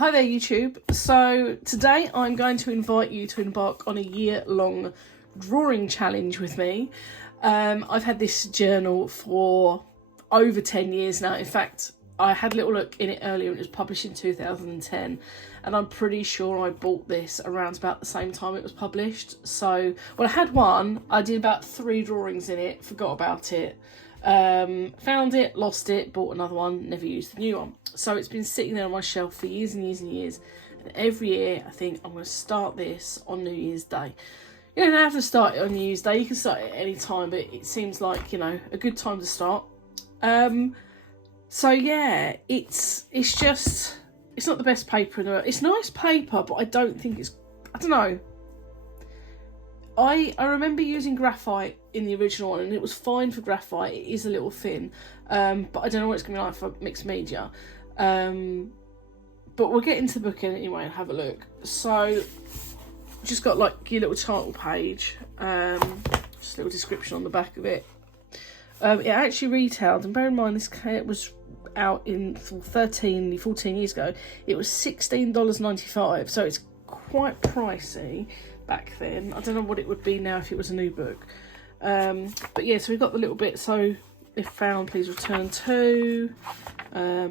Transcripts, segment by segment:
Hi there YouTube. So today I'm going to invite you to embark on a year-long drawing challenge with me. I've had this journal for over 10 years now. In fact, I had a little look in it earlier. It was published in 2010 and I'm pretty sure I bought this around about the same time it was published. So, well, I had one, I did about 3 drawings in it, forgot about it. Found it, lost it, bought another one, never used the new one. So it's been sitting there on my shelf for years and years and years. And every year I think I'm going to start this on New Year's Day. You don't have to start it on New Year's Day, you can start it at any time, but it seems like, you know, a good time to start. So yeah, it's not the best paper in the world. It's nice paper, but I don't think it's, I don't know. I remember using graphite in the original one and it was fine for graphite. It is a little thin, but I don't know what it's going to be like for mixed media. But we'll get into the book anyway and have a look. So, just got like your little title page, just a little description on the back of it. It actually retailed, and bear in mind this kit was out in 14 years ago. It was $16.95, so it's quite pricey back then. I don't know what it would be now if it was a new book. But yeah, so we've got the little bit. So if found, please return to. A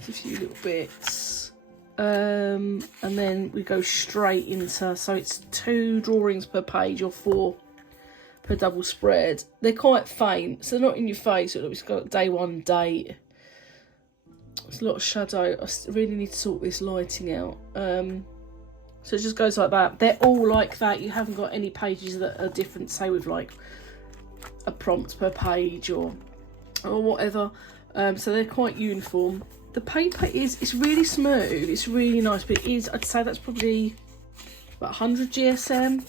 few little bits. And then we go straight into, so it's 2 drawings per page or 4 per double spread. They're quite faint, so they're not in your face. It's got day 1 date. It's a lot of shadow. I really need to sort this lighting out. So it just goes like that. They're all like that. You haven't got any pages that are different, say with like a prompt per page or whatever. So they're quite uniform. The paper it's really smooth. It's really nice, but it is, I'd say that's probably about 100 GSM.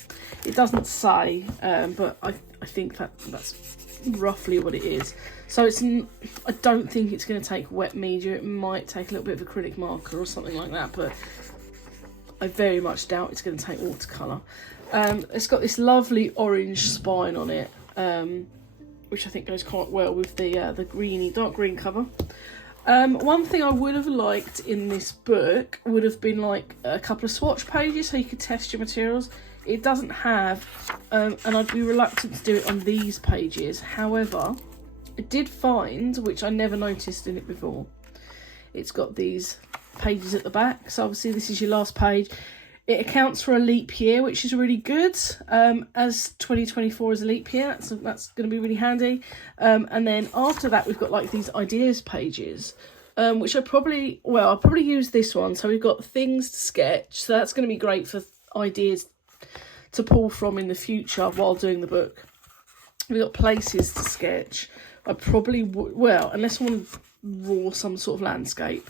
It doesn't say, but I think that's roughly what it is. So I don't think it's going to take wet media. It might take a little bit of acrylic marker or something like that, but I very much doubt it's going to take watercolour. It's got this lovely orange spine on it, which I think goes quite well with the greeny, dark green cover. One thing I would have liked in this book would have been like a couple of swatch pages so you could test your materials. It doesn't have, and I'd be reluctant to do it on these pages. However, I did find, which I never noticed in it before, it's got these pages at the back. So obviously this is your last page. It accounts for a leap year, which is really good, as 2024 is a leap year. That's going to be really handy. And then after that we've got like these ideas pages, which I'll probably use this one. So we've got things to sketch, so that's going to be great for ideas to pull from in the future while doing the book. We've got places to sketch. I probably would, well, unless I want to draw some sort of landscape.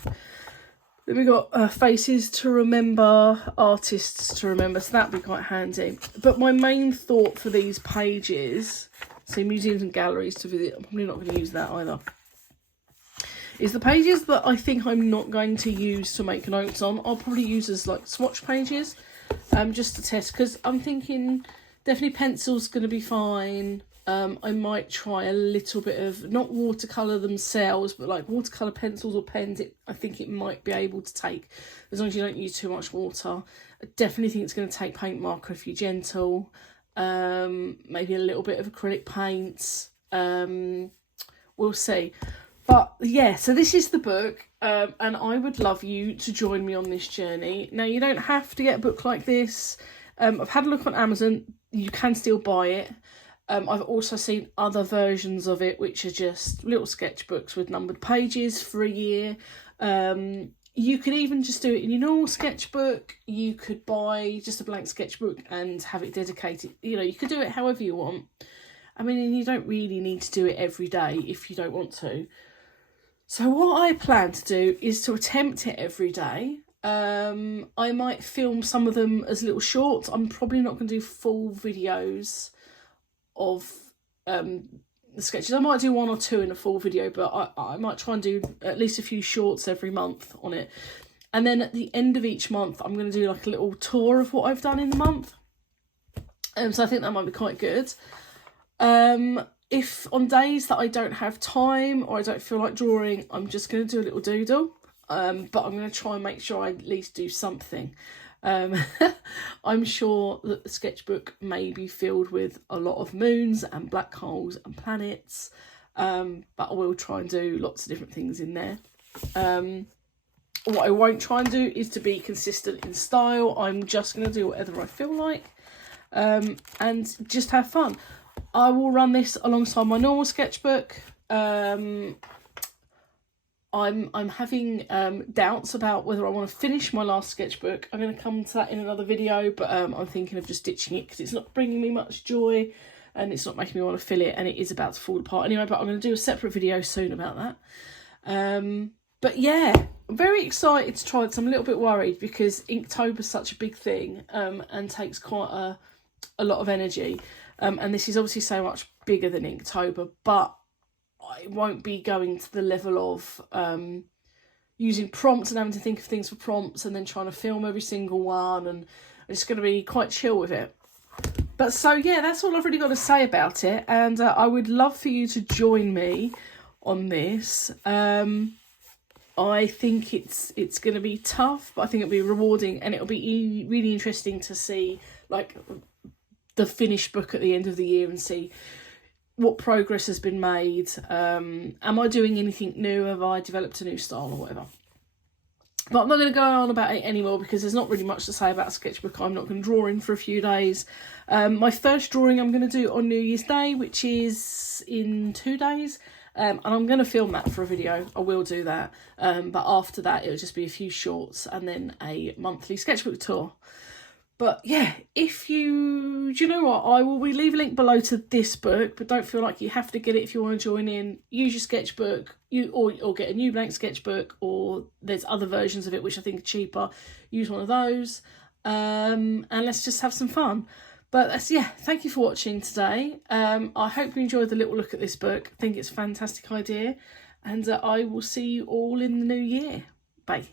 Then we've got faces to remember, artists to remember, so that'd be quite handy. But my main thought for these pages, so museums and galleries to visit, I'm probably not going to use that either, is the pages that I think I'm not going to use to make notes on. I'll probably use as like swatch pages, just to test, because I'm thinking definitely pencil's going to be fine. I might try a little bit of, not watercolour themselves, but like watercolour pencils or pens. I think it might be able to take, as long as you don't use too much water. I definitely think it's going to take paint marker if you're gentle. Maybe a little bit of acrylic paints. We'll see. But yeah, so this is the book, and I would love you to join me on this journey. Now, you don't have to get a book like this. I've had a look on Amazon. You can still buy it. I've also seen other versions of it, which are just little sketchbooks with numbered pages for a year. You could even just do it in your normal sketchbook. You could buy just a blank sketchbook and have it dedicated. You know, you could do it however you want. I mean, you don't really need to do it every day if you don't want to. So what I plan to do is to attempt it every day. I might film some of them as little shorts. I'm probably not going to do full videos of the sketches. I might do 1 or 2 in a full video, but I might try and do at least a few shorts every month on it. And then at the end of each month, I'm going to do like a little tour of what I've done in the month. So I think that might be quite good. If on days that I don't have time or I don't feel like drawing, I'm just going to do a little doodle. but I'm going to try and make sure I at least do something. I'm sure that the sketchbook may be filled with a lot of moons and black holes and planets, but I will try and do lots of different things in there. What I won't try and do is to be consistent in style. I'm just going to do whatever I feel like, and just have fun. I will run this alongside my normal sketchbook. I'm having doubts about whether I want to finish my last sketchbook. I'm going to come to that in another video, but I'm thinking of just ditching it because it's not bringing me much joy and it's not making me want to fill it, and it is about to fall apart anyway, but I'm going to do a separate video soon about that. But yeah, I'm very excited to try this. I'm a little bit worried because Inktober is such a big thing and takes quite a lot of energy. And this is obviously so much bigger than Inktober, but it won't be going to the level of using prompts and having to think of things for prompts and then trying to film every single one, and I'm just going to be quite chill with it. But so yeah, that's all I've really got to say about it, and I would love for you to join me on this. I think it's going to be tough, but I think it'll be rewarding, and it'll be really interesting to see like the finished book at the end of the year and see what progress has been made. Am I doing anything new? Have I developed a new style or whatever? But I'm not going to go on about it anymore because there's not really much to say about a sketchbook. I'm not going to draw in for a few days. My first drawing I'm going to do on New Year's Day, which is in 2 days. And I'm going to film that for a video. I will do that. But after that, it'll just be a few shorts and then a monthly sketchbook tour. But yeah, do you know what? I will leave a link below to this book, but don't feel like you have to get it if you want to join in. Use your sketchbook, or get a new blank sketchbook, or there's other versions of it which I think are cheaper. Use one of those, and let's just have some fun. But thank you for watching today. I hope you enjoyed the little look at this book. I think it's a fantastic idea, and I will see you all in the new year. Bye.